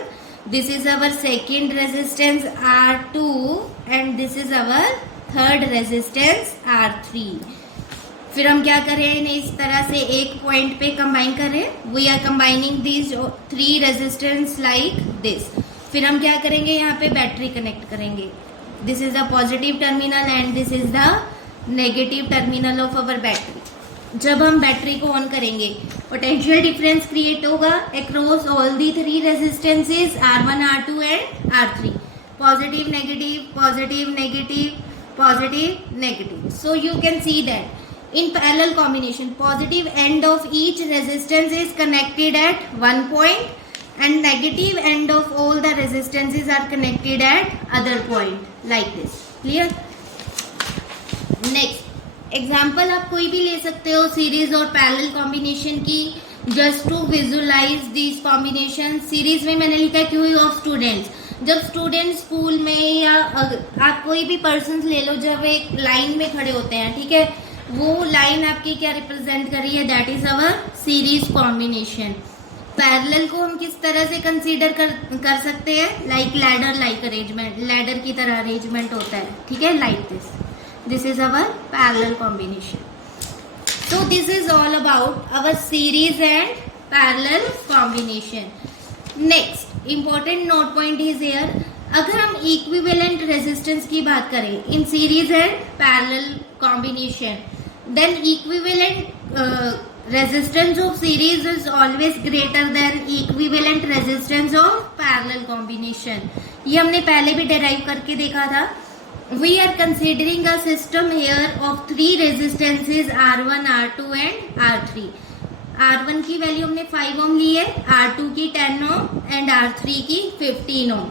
this is our second resistance R2 and this is our third resistance R3. फिर हम क्या कर रहे हैं, इन्हें इस तरह से एक पॉइंट पे कंबाइन कर रहे हैं. We are combining these 3 resistance like this. फिर हम क्या करेंगे, यहाँ पे बैटरी कनेक्ट करेंगे. This is the positive terminal and this is the negative terminal of our battery. जब हम बैटरी को ऑन करेंगे, पोटेंशियल डिफरेंस क्रिएट होगा across all the 3 resistances R1, R2 and R3. Positive negative, positive negative, positive negative. So you can see that in parallel combination positive end of each resistance is connected at one point and negative end of all the resistances are connected at other point, like this. Clear. Next example आप कोई भी ले सकते हो सीरीज और पैरेलल कॉम्बिनेशन की, just to visualize this combination. Series में मैंने लिखा है क्यू ऑफ स्टूडेंट्स. जब स्टूडेंट स्कूल में या आप कोई भी पर्सन ले लो, जब एक लाइन में खड़े होते हैं, ठीक है, वो लाइन आपकी क्या रिप्रेजेंट कर रही है, that is our series combination. Parallel को हम किस तरह से कंसीडर कर सकते हैं, like ladder like arrangement, ladder की तरह अरेंजमेंट होता है, ठीक है, like this. This is our parallel combination. So this is all about our series and parallel combination. Next important note point is here. अगर हम equivalent resistance की बात करें in series and parallel combination, then equivalent resistance of series is always greater than equivalent resistance of parallel combination. ये हमने पहले भी derive करके देखा था. We are considering a system here of 3 resistances R1, R2 and R3. R1 की वैल्यू हमने 5 ओम ली है, R2 की 10 ओम एंड R3 की 15 ओम.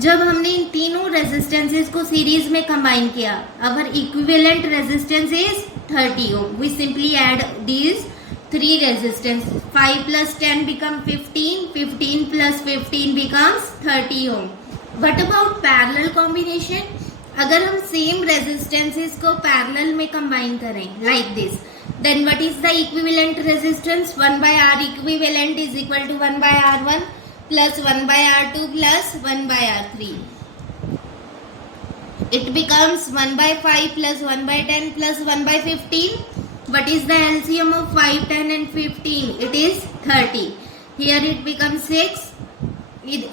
जब हमने इन तीनों रेजिस्टेंसेस को सीरीज में कंबाइन किया, our equivalent resistance is 30 ohm. We simply add these 3 resistance. 5 plus 10 become 15, 15 plus 15 becomes 30 ohm. What about parallel combination? अगर हम सेम रेजिस्टेंसेस को पैरेलल में कंबाइन करें like this, then what is the equivalent resistance, 1/R equivalent is equal to 1/R1 plus 1/R2 plus 1/R3. It becomes 1/5 plus 1/10 plus 1/15. What is the LCM of 5, 10 and 15? It is 30. Here it becomes 6.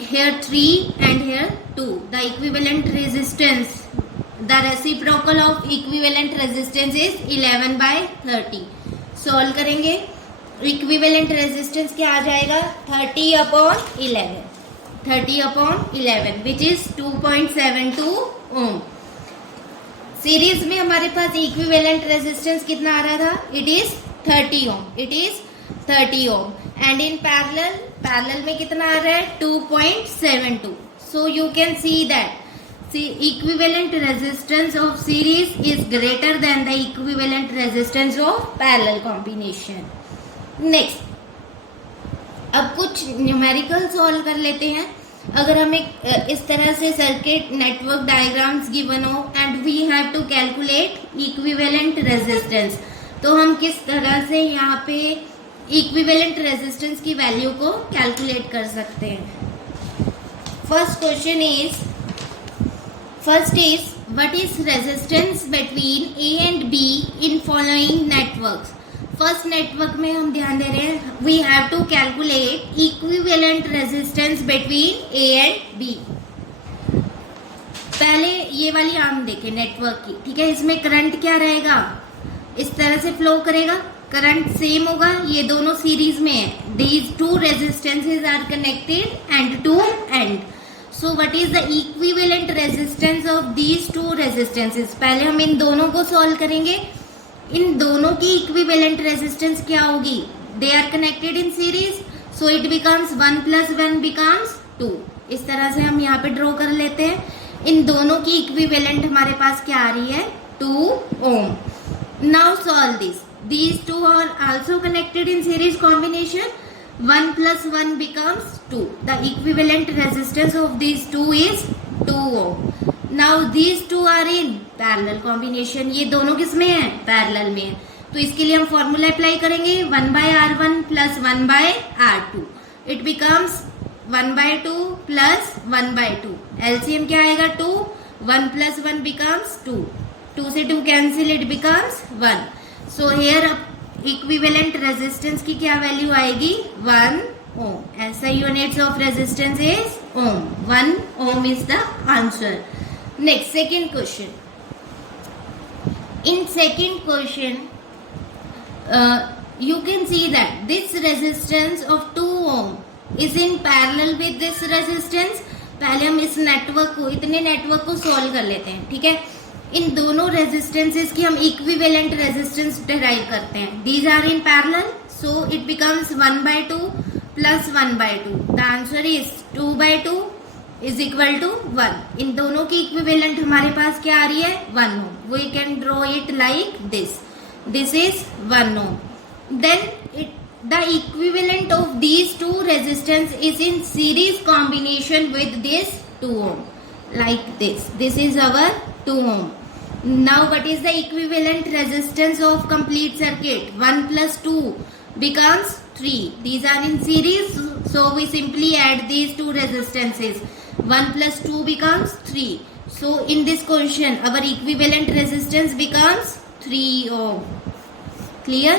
Here 3 and here 2. The equivalent resistance, the reciprocal of equivalent resistance is 11/30. Solve करेंगे, equivalent resistance क्या आ जाएगा, 30/11, 30/11 which is 2.72 ohm. सीरीज में हमारे पास equivalent resistance कितना आ रहा था, it is 30 ohm. It is 30 ohm, and in parallel में कितना आ रहा है 2.72. So you can see that equivalent resistance of series is greater than the equivalent resistance of parallel combination. Next, अब कुछ न्यूमेरिकल सॉल्व कर लेते हैं. अगर हमें इस तरह से सर्किट नेटवर्क डायग्राम्स गिवन हो and we have to calculate equivalent resistance, तो हम किस तरह से यहाँ पे इक्विवेलेंट रेजिस्टेंस की वैल्यू को कैलकुलेट कर सकते हैं. First is what is resistance between A and B in following networks. First network में हम ध्यान दे रहे हैं we have to calculate equivalent resistance between A and B. पहले ये वाली आर्म देखें नेटवर्क की, ठीक है. इसमें करंट क्या रहेगा, इस तरह से फ्लो करेगा, करंट सेम होगा, ये दोनों सीरीज में है. These two resistances are connected end to end. So what is the equivalent resistance of these two resistances? पहले हम इन दोनों को सॉल्व करेंगे. इन दोनों की इक्विवेलेंट रेजिस्टेंस क्या होगी, they are connected in series, so it becomes 1 + 1 becomes 2. इस तरह से हम यहाँ पे ड्रॉ कर लेते हैं. इन दोनों की इक्विवेलेंट हमारे पास क्या आ रही है 2 ohm. Now solve this. These two are also connected in series combination. 1 + 1 becomes 2. The equivalent resistance of these two is 2 ohm. Now these two are in parallel combination. ये दोनों किस में है, पैरेलल में है. तो इसके लिए हम फॉर्मूला अप्लाई करेंगे 1/R1 + 1/R2. It becomes 1/2 + 1/2. LCM क्या आएगा 2. 1 + 1 becomes 2. 2 से 2 cancel, it becomes 1. So here equivalent resistance की क्या वैल्यू आएगी 1 ओम. ऐसा units of resistance is ohm. 1 ohm is the answer. Next second question. In second question you can see that this resistance of 2 ohm is in parallel with this resistance. पहले हम इस नेटवर्क को, इतने नेटवर्क को सॉल्व कर लेते हैं, ठीक है. इन दोनों रेजिस्टेंसेस की हम इक्विवेलेंट रेजिस्टेंस डिराइव करते हैं. These are in parallel, so it becomes 1/2 + 1/2. The answer is 2/2 is equal to 1. इन दोनों की इक्विवेलेंट हमारे पास क्या आ रही है 1 ohm. We can draw it like this. This is 1 ohm. Then the equivalent of these two resistance is in series combination with this 2 ohm, like this. This is our 2 ohm. Now what is the equivalent resistance of complete circuit? 1 + 2 becomes 3. These are in series, so we simply add these two resistances. 1 + 2 becomes 3. So in this question our equivalent resistance becomes 3 ohm. Clear?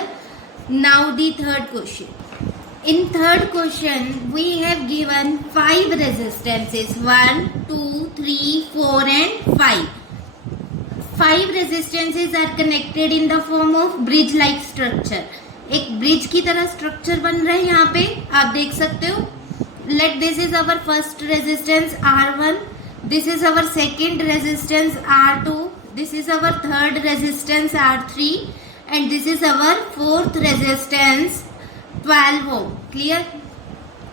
Now the third question. In third question we have given 5 resistances, 1, 2, 3, 4 and 5. 5 resistances are connected in the form of bridge like structure. एक ब्रिज की तरह स्ट्रक्चर बन रहा है यहाँ पे, आप देख सकते हो. Let this is our first resistance R1, this is our second resistance R2, this is our third resistance R3 and this is our fourth resistance 12 ohm. Clear?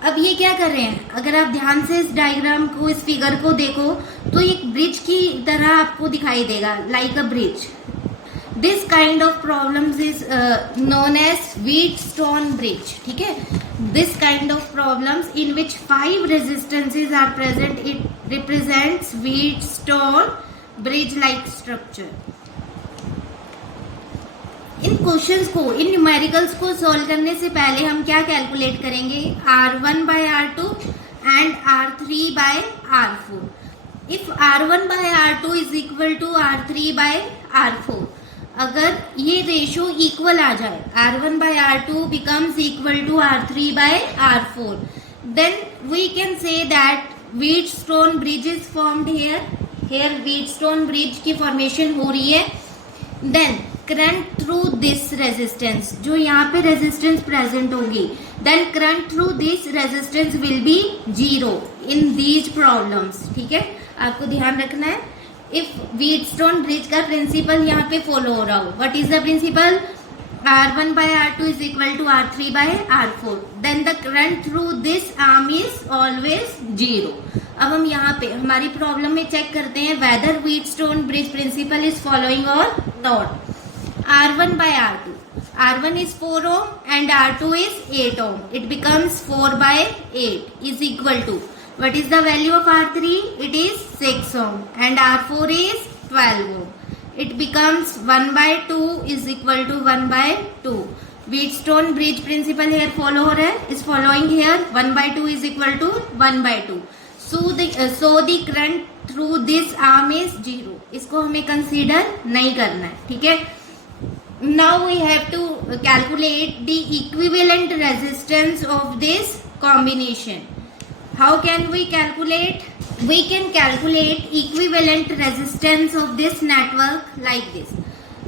अब ये क्या कर रहे हैं, अगर आप ध्यान से इस डायग्राम को, इस फिगर को देखो तो एक ब्रिज की तरह आपको दिखाई देगा, like a bridge. This kind of problems is known as Wheatstone bridge. ठीक है, this kind of problems in which 5 resistances are present, it represents Wheatstone bridge like structure. इन क्वेश्चंस को, इन न्यूमेरिकल्स को सॉल्व करने से पहले हम क्या कैलकुलेट करेंगे, R1/R2 and R3/R4. If R1/R2 is equal to R3/R4, अगर ये रेशो इक्वल आ जाए, R1/R2 becomes equal to R3/R4, then we can say that Wheatstone bridge is formed here. Here Wheatstone bridge की फॉर्मेशन हो रही है. Then current through this resistance, जो यहाँ पे रेजिस्टेंस प्रेजेंट होगी, then current through this resistance will be 0 in these problems. ठीक है, आपको ध्यान रखना है. इफ व्हीटस्टोन ब्रिज का प्रिंसिपल यहाँ पे फॉलो हो रहा हो, what is the principle, R1 by R2 is equal to R3 by R4. Then the current through this arm is always 0. अब हम यहाँ पे हमारी प्रॉब्लम में चेक करते हैं whether Wheatstone bridge principle is following or not. R1 by R2. R1 is 4 ohm and R2 is 8 ohm. It becomes 4 by 8 is equal to, what is the value of R3? It is 6 ohm and R4 is 12 ohm. It becomes 1 by 2 is equal to 1 by 2. Wheatstone bridge principle here follow हो रहा है, is following here 1 by 2 is equal to 1 by 2. So the current through this arm is 0. इसको हमें consider नहीं करना है, ठीक है. Now we have to calculate the equivalent resistance of this combination. How can we calculate? We can calculate equivalent resistance of this network like this.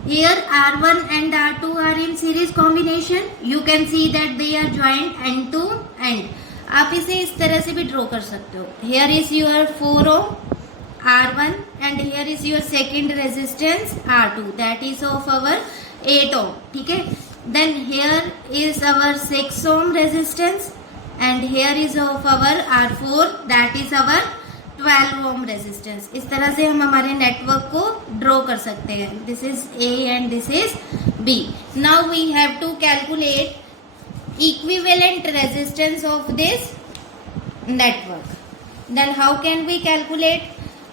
Here R1 and R2 are in series combination. You can see that they are joined end to end. आप इसे इस तरह से भी ड्रॉ कर सकते हो. Here is your 4 ohm R1 and here is your second resistance R2, that is of our 8 ohm. ठीक है. Then here is our 6 ohm resistance and here is of our R4, that is our 12 ohm resistance. इस तरह से हम हमारे नेटवर्क को ड्रॉ कर सकते हैं. This is A and this is B. Now we have to calculate equivalent resistance of this network. Then how can we calculate?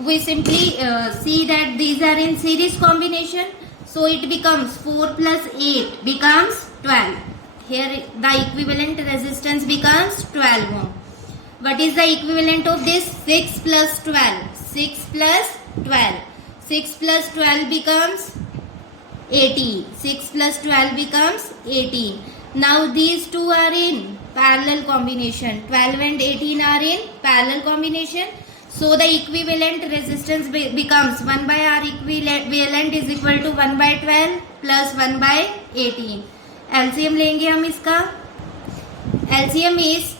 We simply see that these are in series combination, so it becomes 4 plus 8 becomes 12. Here the equivalent resistance becomes 12 ohm. What is the equivalent of this? 6 plus 12. 6 plus 12. 6 plus 12 becomes 18. 6 plus 12 becomes 18. Now these two are in parallel combination. 12 and 18 are in parallel combination. So the equivalent resistance becomes 1 by R equivalent is equal to 1 by 12 plus 1 by 18. LCM लेंगे हम इसका. LCM is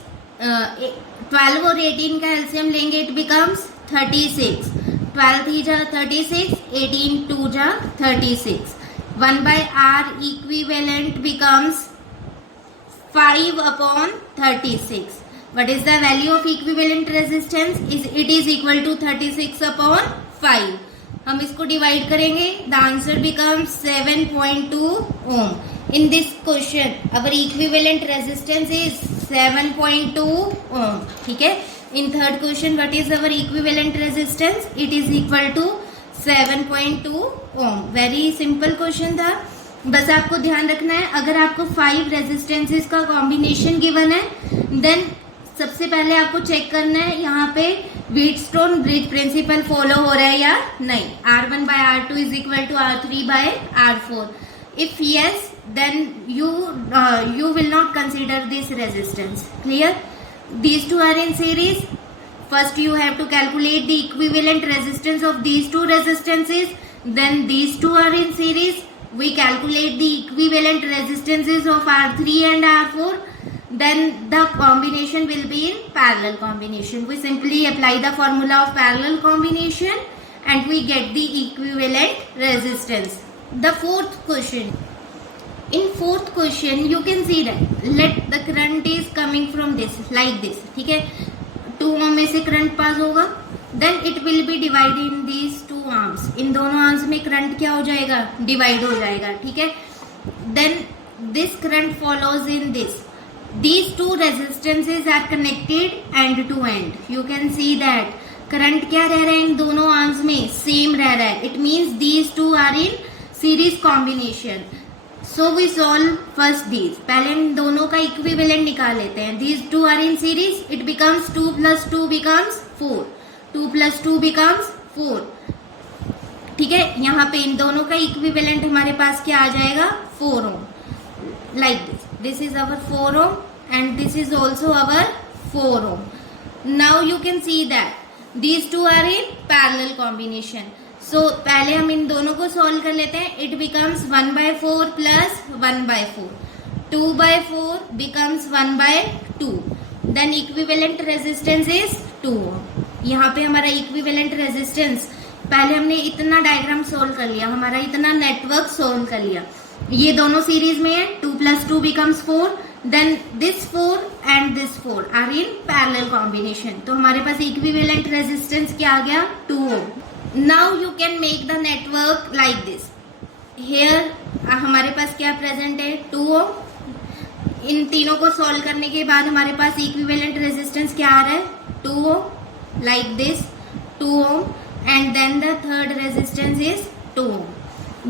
12 और 18 का LCM लेंगे, it becomes 36. 12 3 जा 36, 18 2 जा 36. 1 by R equivalent becomes 5 upon 36. What is the value of equivalent resistance? It is equal to 36 upon 5. हम इसको डिवाइड करेंगे. The answer becomes 7.2 ohm. In this question, our equivalent resistance is 7.2 ohm. ठीक है. In third question, what is our equivalent resistance? It is equal to 7.2 ohm. Very simple question था. बस आपको ध्यान रखना है, अगर आपको 5 रेजिस्टेंसेस का कॉम्बिनेशन गिवन है, देन सबसे पहले आपको चेक करना है यहाँ पे व्हीटस्टोन ब्रिज प्रिंसिपल फॉलो हो रहा है या नहीं. R1 by R2 is equal to R3 by R4. If yes, then you will not consider this resistance. Clear? These two are in series. First you have to calculate the equivalent resistance of these two resistances. Then these two are in series. We calculate the equivalent resistances of R3 and R4. Then the combination will be in parallel combination. We simply apply the formula of parallel combination and we get the equivalent resistance. The fourth question. In fourth question you can see that let the current is coming from this like this. ठीक है. 2 ohm में से करंट पास होगा. Then it will be divided in these two arms. इन दोनों arms में करंट क्या हो जाएगा? डिवाइड हो जाएगा. ठीक है. Then this current follows in this. These two resistances are connected end to end. You can see that current क्या रह रहा है इन दोनों arms में? सेम रह रहा है. It means these two are in series combination. So we solve first these. पहले इन दोनों का इक्विवेलेंट निकाल लेते हैं. These two are in series. It becomes 2 plus 2 becomes 4. 2 plus 2 becomes 4. ठीक है. यहाँ पे इन दोनों का इक्विवेलेंट हमारे पास क्या आ जाएगा? 4 ohm. Like this. This is our 4 ohm and this is also our 4 ohm. Now you can see that these two are in parallel combination. So पहले हम इन दोनों को सॉल्व कर लेते हैं. It becomes 1 by 4 plus 1 by 4. 2 by 4 becomes 1 by 2. Then equivalent resistance is 2 ohm. यहाँ पे हमारा equivalent resistance, पहले हमने इतना डायग्राम सॉल्व कर लिया, हमारा इतना नेटवर्क सॉल्व कर लिया. ये दोनों सीरीज में है, 2 + 2 becomes 4, then this 4 and this 4 are in parallel combination. तो हमारे पास इक्विवेलेंट रेजिस्टेंस क्या आ गया, 2 ohm. Now you can make the network like this. Here हमारे पास क्या प्रेजेंट है, 2 ओम। इन तीनों को सॉल्व करने के बाद हमारे पास इक्विवेलेंट रेजिस्टेंस क्या आ रहा है, 2 ohm, like this 2 ohm, and then the third resistance is 2 ohm.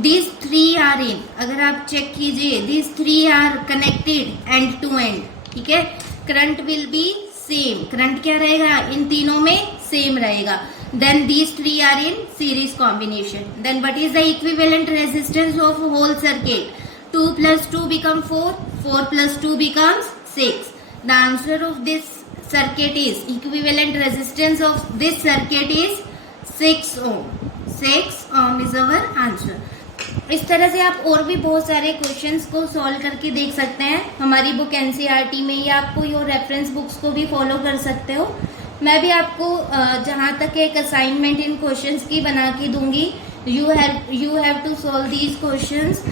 These three are in, अगर आप चेक कीजिए, these three are connected end to end, ठीक है। Current will be same, current क्या रहेगा, इन तीनों में सेम रहेगा। then these three are in series combination, then what is the equivalent resistance of whole circuit, 2 + 2 become 4, 4 + 2 becomes 6. the answer of this circuit is, equivalent resistance of this circuit is 6 ohm. 6 ohm is our answer. इस तरह से आप और भी बहुत सारे क्वेश्चंस को सॉल्व करके देख सकते हैं हमारी बुक एनसीईआरटी में, या आपको योर रेफरेंस बुक्स को भी फॉलो कर सकते हो। मैं भी आपको जहाँ तक एक असाइनमेंट इन क्वेश्चंस की बना के दूंगी, you have to solve these questions,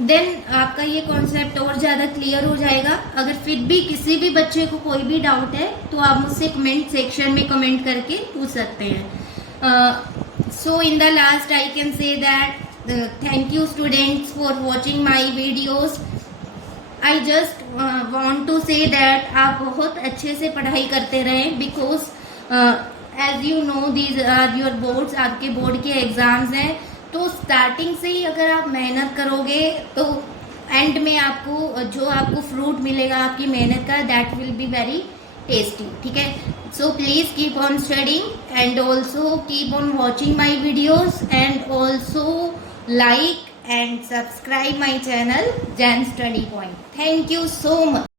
then आपका ये कॉन्सेप्ट और ज़्यादा क्लियर हो जाएगा। अगर फिर भी किसी भी बच्चे को कोई भी डाउट है तो आप मुझसे कमेंट सेक्शन में कमेंट करके पूछ सकते हैं। So in the last I can say that thank you students for watching my videos. I just want to say that आप बहुत अच्छे से पढ़ाई करते रहें, because as you know these are your boards, आपके बोर्ड के एग्जाम्स हैं। तो स्टार्टिंग से ही अगर आप मेहनत करोगे तो एंड में आपको फ्रूट मिलेगा आपकी मेहनत का, that will be very tasty, ठीक है। So please keep on studying and also keep on watching my videos, and also like and subscribe my channel Jan Study Point. Thank you so much.